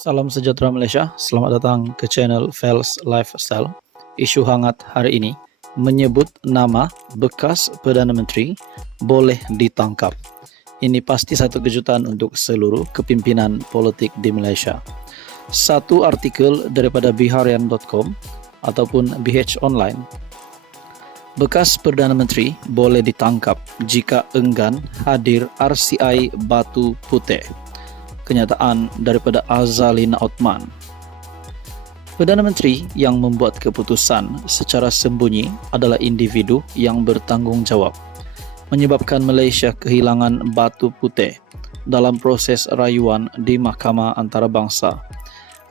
Salam sejahtera Malaysia, selamat datang ke channel Fels Lifestyle. Isu hangat hari ini menyebut nama bekas Perdana Menteri boleh ditangkap. Ini pasti satu kejutan untuk seluruh kepimpinan politik di Malaysia. Satu artikel daripada biharian.com ataupun BH Online. Bekas Perdana Menteri boleh ditangkap jika enggan hadir RCI Batu Putih. Kenyataan daripada Azalina Othman. Perdana Menteri yang membuat keputusan secara sembunyi adalah individu yang bertanggungjawab, menyebabkan Malaysia kehilangan batu putih dalam proses rayuan di Mahkamah Antarabangsa.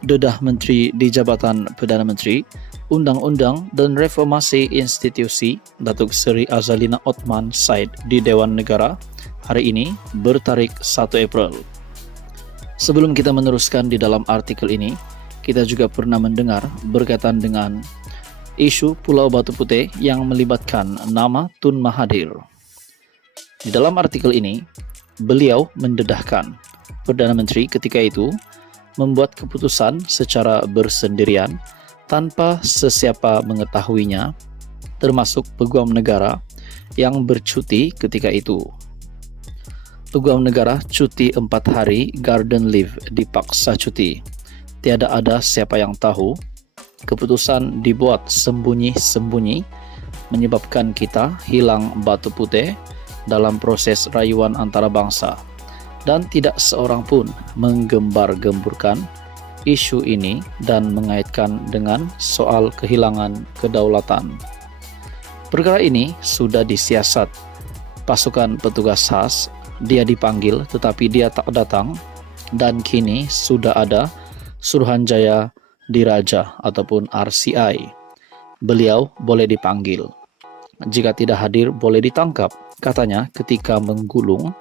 Dedah Menteri di Jabatan Perdana Menteri, Undang-Undang dan Reformasi Institusi Datuk Seri Azalina Othman Said di Dewan Negara hari ini bertarikh 1 April. Sebelum kita meneruskan di dalam artikel ini, kita juga pernah mendengar berkaitan dengan isu Pulau Batu Putih yang melibatkan nama Tun Mahathir. Di dalam artikel ini, beliau mendedahkan Perdana Menteri ketika itu membuat keputusan secara bersendirian tanpa sesiapa mengetahuinya, termasuk peguam negara yang bercuti ketika itu. Peguam negara cuti 4 hari garden leave dipaksa cuti. Tiada ada siapa yang tahu. Keputusan dibuat sembunyi-sembunyi menyebabkan kita hilang batu putih dalam proses rayuan antarabangsa. Dan tidak seorang pun menggembar-gemburkan isu ini dan mengaitkan dengan soal kehilangan kedaulatan. Perkara ini sudah disiasat. Pasukan petugas khas dia dipanggil tetapi dia tak datang, dan kini sudah ada Suruhanjaya Diraja ataupun RCI. Beliau boleh dipanggil. Jika tidak hadir boleh ditangkap, katanya ketika menggulung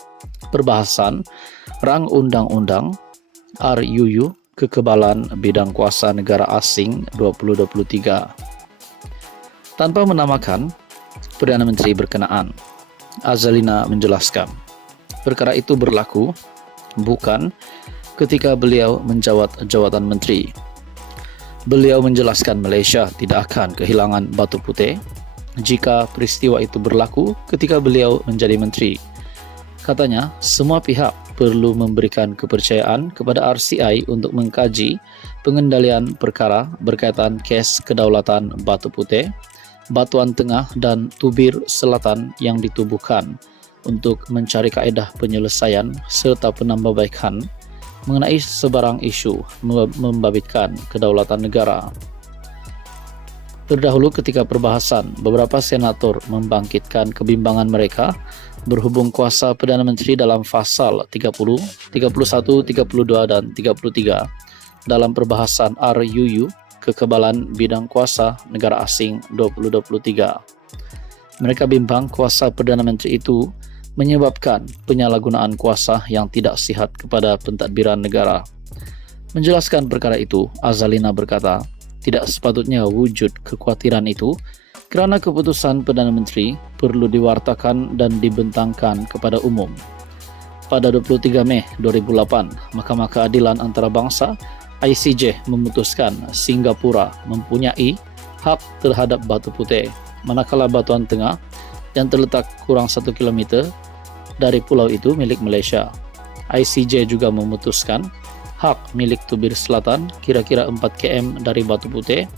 perbahasan Rang Undang-Undang RUU Kekebalan Bidang Kuasa Negara Asing 2023. Tanpa menamakan Perdana Menteri berkenaan, Azalina menjelaskan, perkara itu berlaku bukan ketika beliau menjawat jawatan menteri. Beliau menjelaskan Malaysia tidak akan kehilangan batu putih jika peristiwa itu berlaku ketika beliau menjadi menteri. Katanya, semua pihak perlu memberikan kepercayaan kepada RCI untuk mengkaji pengendalian perkara berkaitan kes kedaulatan Batu Putih, Batuan Tengah dan Tubir Selatan yang ditubuhkan untuk mencari kaedah penyelesaian serta penambahbaikan mengenai sebarang isu membabitkan kedaulatan negara. Terdahulu ketika perbahasan, beberapa senator membangkitkan kebimbangan mereka berhubung kuasa Perdana Menteri dalam pasal 30, 31, 32 dan 33 dalam perbahasan RUU Kekebalan Bidang Kuasa Negara Asing 2023. Mereka bimbang kuasa Perdana Menteri itu menyebabkan penyalahgunaan kuasa yang tidak sihat kepada pentadbiran negara. Menjelaskan perkara itu, Azalina berkata, tidak sepatutnya wujud kekhawatiran itu kerana keputusan Perdana Menteri perlu diwartakan dan dibentangkan kepada umum. Pada 23 Mei 2008, Mahkamah Keadilan Antarabangsa ICJ memutuskan Singapura mempunyai hak terhadap Batu Putih, manakala Batuan Tengah yang terletak kurang 1 km dari pulau itu milik Malaysia. ICJ juga memutuskan hak milik Tubir Selatan kira-kira 4 km dari Batu Putih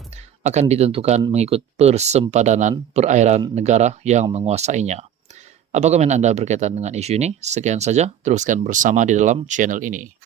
akan ditentukan mengikut persempadanan perairan negara yang menguasainya. Apa komen Anda berkaitan dengan isu ini? Sekian saja, teruskan bersama di dalam channel ini.